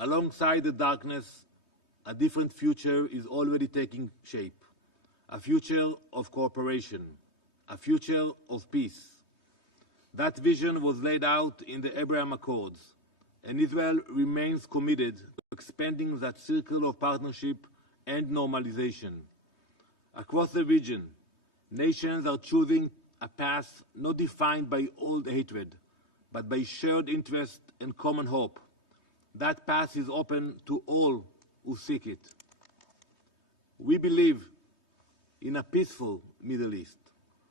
Alongside the darkness, a different future is already taking shape, a future of cooperation, a future of peace. That vision was laid out in the Abraham Accords, and Israel remains committed to expanding that circle of partnership and normalization. Across the region, nations are choosing a path not defined by old hatred, but by shared interest and common hope. That path is open to all who seek it. We believe in a peaceful Middle East,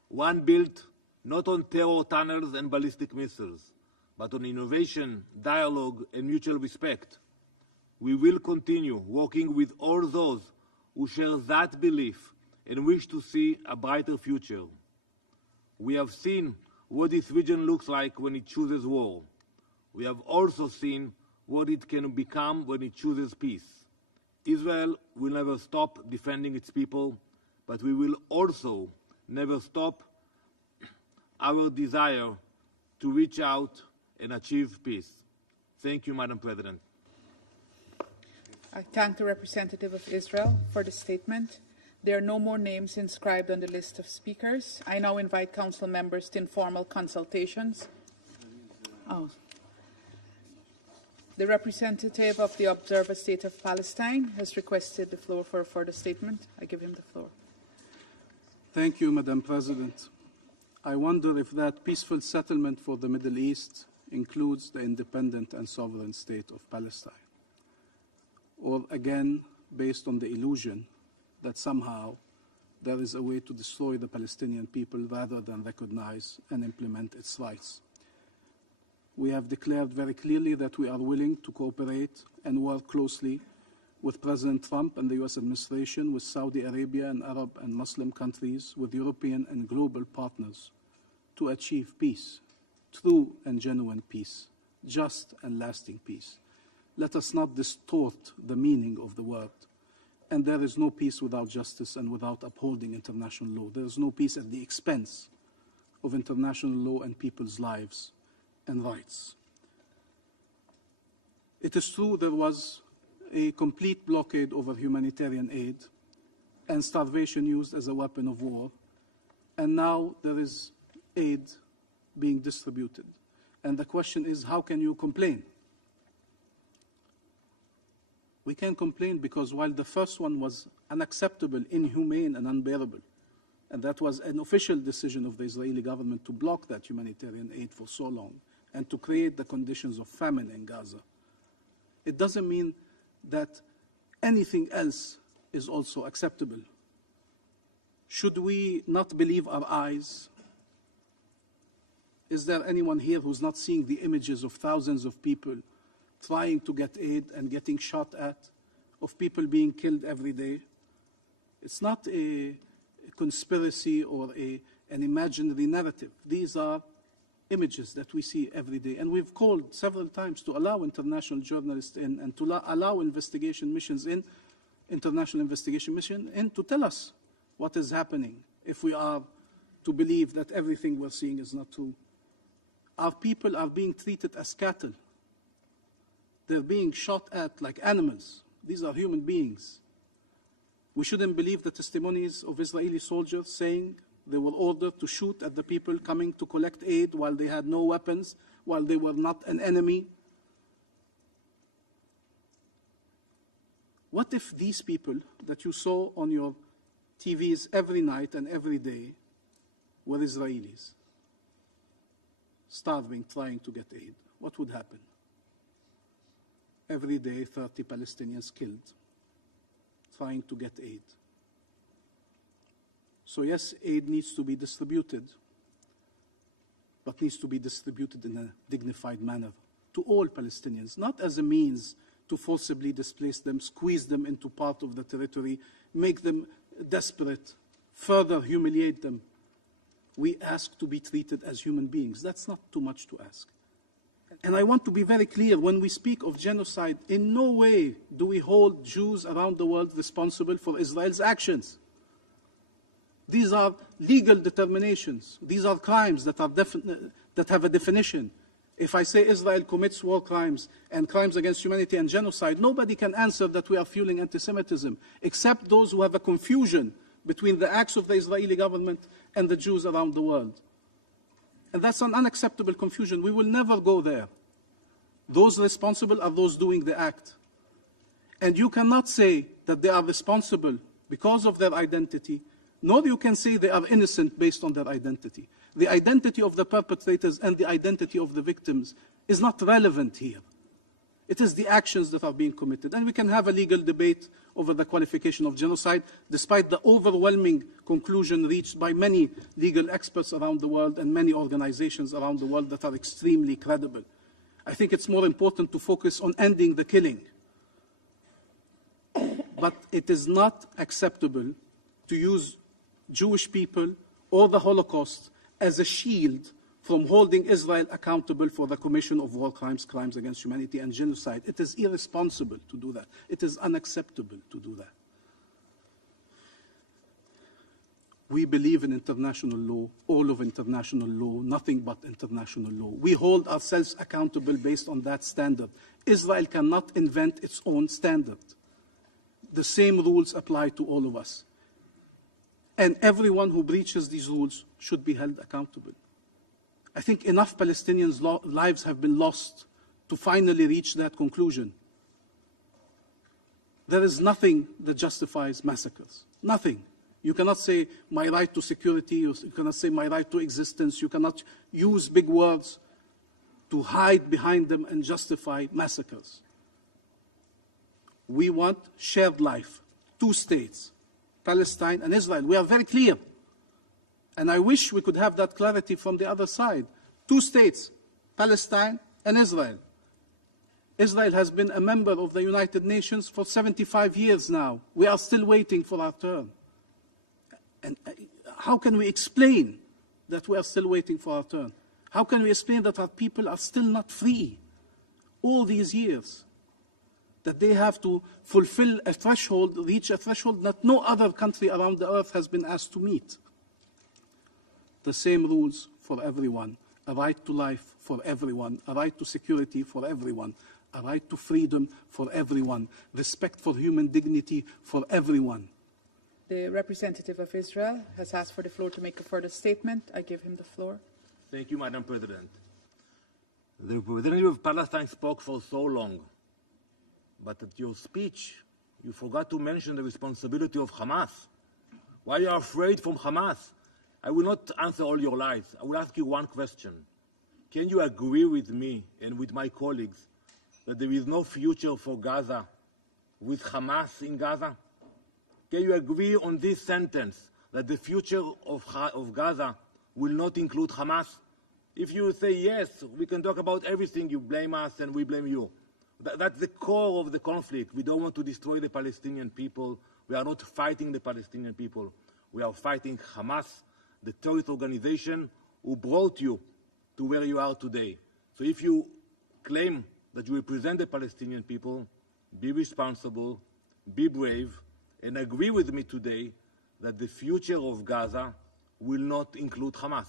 one built not on terror tunnels and ballistic missiles, but on innovation, dialogue, and mutual respect. We will continue working with all those who share that belief and wish to see a brighter future. We have seen what this region looks like when it chooses war. We have also seen what it can become when it chooses peace. Israel will never stop defending its people, but we will also never stop our desire to reach out and achieve peace. Thank you, Madam President. I thank the representative of Israel for the statement. There are no more names inscribed on the list of speakers. I now invite council members to informal consultations. The representative of the Observer State of Palestine has requested the floor for a further statement. I give him the floor. Thank you, Madam President. I wonder if that peaceful settlement for the Middle East includes the independent and sovereign state of Palestine, or again, based on the illusion that somehow there is a way to destroy the Palestinian people rather than recognize and implement its rights. We have declared very clearly that we are willing to cooperate and work closely with President Trump and the US administration, with Saudi Arabia and Arab and Muslim countries, with European and global partners to achieve peace, true and genuine peace, just and lasting peace. Let us not distort the meaning of the word. And there is no peace without justice and without upholding international law. There is no peace at the expense of international law and people's lives and rights. It is true there was a complete blockade over humanitarian aid and starvation used as a weapon of war, and now there is aid being distributed. And the question is, how can you complain? We can complain because while the first one was unacceptable, inhumane, and unbearable, and that was an official decision of the Israeli government to block that humanitarian aid for so long and to create the conditions of famine in Gaza, it doesn't mean that anything else is also acceptable. Should we not believe our eyes? Is there anyone here who's not seeing the images of thousands of people trying to get aid and getting shot at, of people being killed every day? It's not a conspiracy or an imaginary narrative. These are images that we see every day. And we've called several times to allow international journalists in and to allow investigation missions in, international investigation mission in, to tell us what is happening if we are to believe that everything we're seeing is not true. Our people are being treated as cattle. They're being shot at like animals. These are human beings. We shouldn't believe the testimonies of Israeli soldiers saying they were ordered to shoot at the people coming to collect aid while they had no weapons, while they were not an enemy. What if these people that you saw on your TVs every night and every day were Israelis, starving, trying to get aid? What would happen? Every day, 30 Palestinians killed, trying to get aid. So yes, aid needs to be distributed, but needs to be distributed in a dignified manner to all Palestinians, not as a means to forcibly displace them, squeeze them into part of the territory, make them desperate, further humiliate them. We ask to be treated as human beings. That's not too much to ask. And I want to be very clear, when we speak of genocide, in no way do we hold Jews around the world responsible for Israel's actions. These are legal determinations. These are crimes that have a definition. If I say Israel commits war crimes and crimes against humanity and genocide, nobody can answer that we are fueling anti-Semitism, except those who have a confusion between the acts of the Israeli government and the Jews around the world. And that's an unacceptable confusion. We will never go there. Those responsible are those doing the act. And you cannot say that they are responsible because of their identity, nor you can say they are innocent based on their identity. The identity of the perpetrators and the identity of the victims is not relevant here. It is the actions that are being committed. And we can have a legal debate over the qualification of genocide, despite the overwhelming conclusion reached by many legal experts around the world and many organizations around the world that are extremely credible. I think it's more important to focus on ending the killing. But it is not acceptable to use Jewish people or the Holocaust as a shield from holding Israel accountable for the commission of war crimes, crimes against humanity, and genocide. It is irresponsible to do that. It is unacceptable to do that. We believe in international law, all of international law, nothing but international law. We hold ourselves accountable based on that standard. Israel cannot invent its own standard. The same rules apply to all of us. And everyone who breaches these rules should be held accountable. I think enough Palestinians' lives have been lost to finally reach that conclusion. There is nothing that justifies massacres. Nothing. You cannot say my right to security, you cannot say my right to existence, you cannot use big words to hide behind them and justify massacres. We want shared life, 2 states, Palestine and Israel. We are very clear. And I wish we could have that clarity from the other side. 2 states, Palestine and Israel. Israel has been a member of the United Nations for 75 years now. We are still waiting for our turn. And how can we explain that we are still waiting for our turn? How can we explain that our people are still not free all these years? That they have to fulfill a threshold, reach a threshold that no other country around the earth has been asked to meet. The same rules for everyone, a right to life for everyone, a right to security for everyone, a right to freedom for everyone, respect for human dignity for everyone. The representative of Israel has asked for the floor to make a further statement. I give him the floor. Thank you, Madam President. The representative of Palestine spoke for so long, but at your speech, you forgot to mention the responsibility of Hamas. Why are you afraid from Hamas? I will not answer all your lies. I will ask you one question. Can you agree with me and with my colleagues that there is no future for Gaza with Hamas in Gaza? Can you agree on this sentence, that the future of Gaza will not include Hamas? If you say yes, we can talk about everything. You blame us and we blame you. That's the core of the conflict. We don't want to destroy the Palestinian people. We are not fighting the Palestinian people. We are fighting Hamas, the terrorist organization who brought you to where you are today. So if you claim that you represent the Palestinian people, be responsible, be brave, and agree with me today that the future of Gaza will not include Hamas.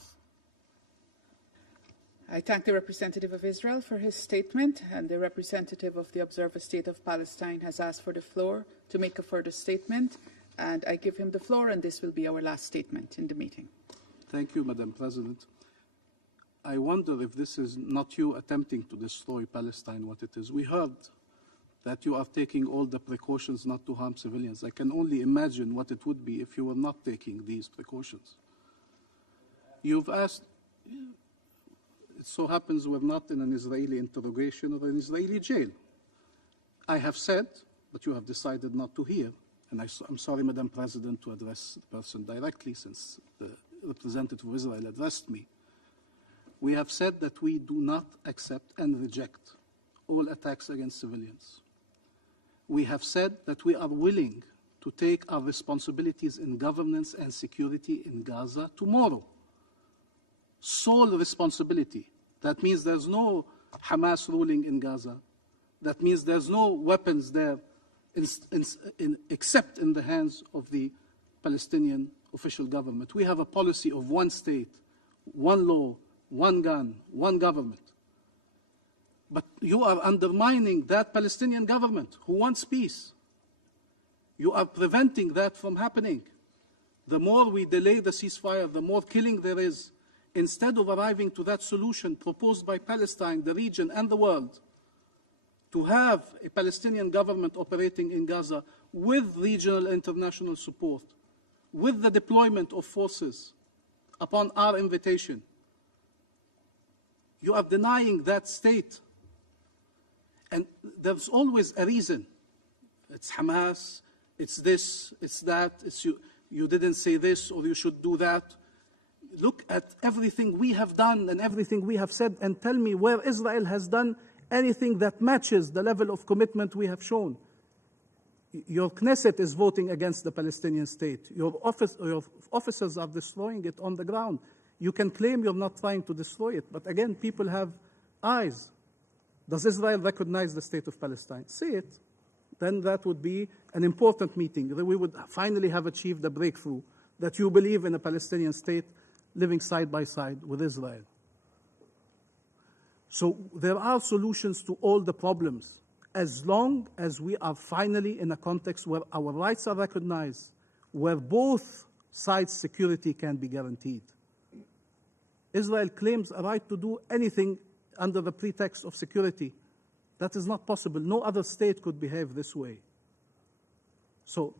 I thank the representative of Israel for his statement, and the representative of the Observer State of Palestine has asked for the floor to make a further statement, and I give him the floor, and this will be our last statement in the meeting. Thank you, Madam President. I wonder if this is not you attempting to destroy Palestine, what it is. We heard that you are taking all the precautions not to harm civilians. I can only imagine what it would be if you were not taking these precautions. You've asked, it so happens we're not in an Israeli interrogation or an Israeli jail. I have said, but you have decided not to hear, and I'm sorry, Madam President, to address the person directly since the representative of Israel addressed me. We have said that we do not accept and reject all attacks against civilians. We have said that we are willing to take our responsibilities in governance and security in Gaza tomorrow. Sole responsibility. That means there's no Hamas ruling in Gaza. That means there's no weapons there except in the hands of the Palestinian official government. We have a policy of 1 state, 1 law, 1 gun, 1 government. But you are undermining that Palestinian government who wants peace. You are preventing that from happening. The more we delay the ceasefire, the more killing there is. Instead of arriving to that solution proposed by Palestine, the region, and the world, to have a Palestinian government operating in Gaza with regional international support, with the deployment of forces upon our invitation, you are denying that state. And there's always a reason. It's Hamas, it's this, it's that, it's you didn't say this or you should do that. Look at everything we have done and everything we have said and tell me where Israel has done anything that matches the level of commitment we have shown. Your Knesset is voting against the Palestinian state. Your officers are destroying it on the ground. You can claim you're not trying to destroy it, but again, people have eyes. Does Israel recognize the state of Palestine? Say it. Then that would be an important meeting. We would finally have achieved the breakthrough that you believe in a Palestinian state living side by side with Israel. So there are solutions to all the problems as long as we are finally in a context where our rights are recognized, where both sides' security can be guaranteed. Israel claims a right to do anything under the pretext of security. That is not possible. No other state could behave this way. So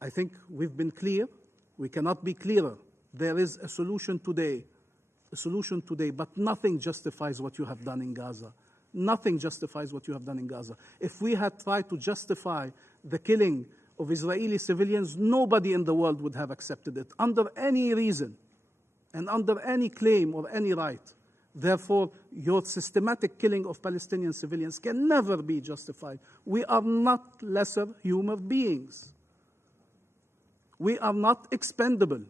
I think we've been clear. We cannot be clearer. There is a solution today, but nothing justifies what you have done in Gaza. Nothing justifies what you have done in Gaza. If we had tried to justify the killing of Israeli civilians, nobody in the world would have accepted it, under any reason and under any claim or any right. Therefore, your systematic killing of Palestinian civilians can never be justified. We are not lesser human beings. We are not expendable.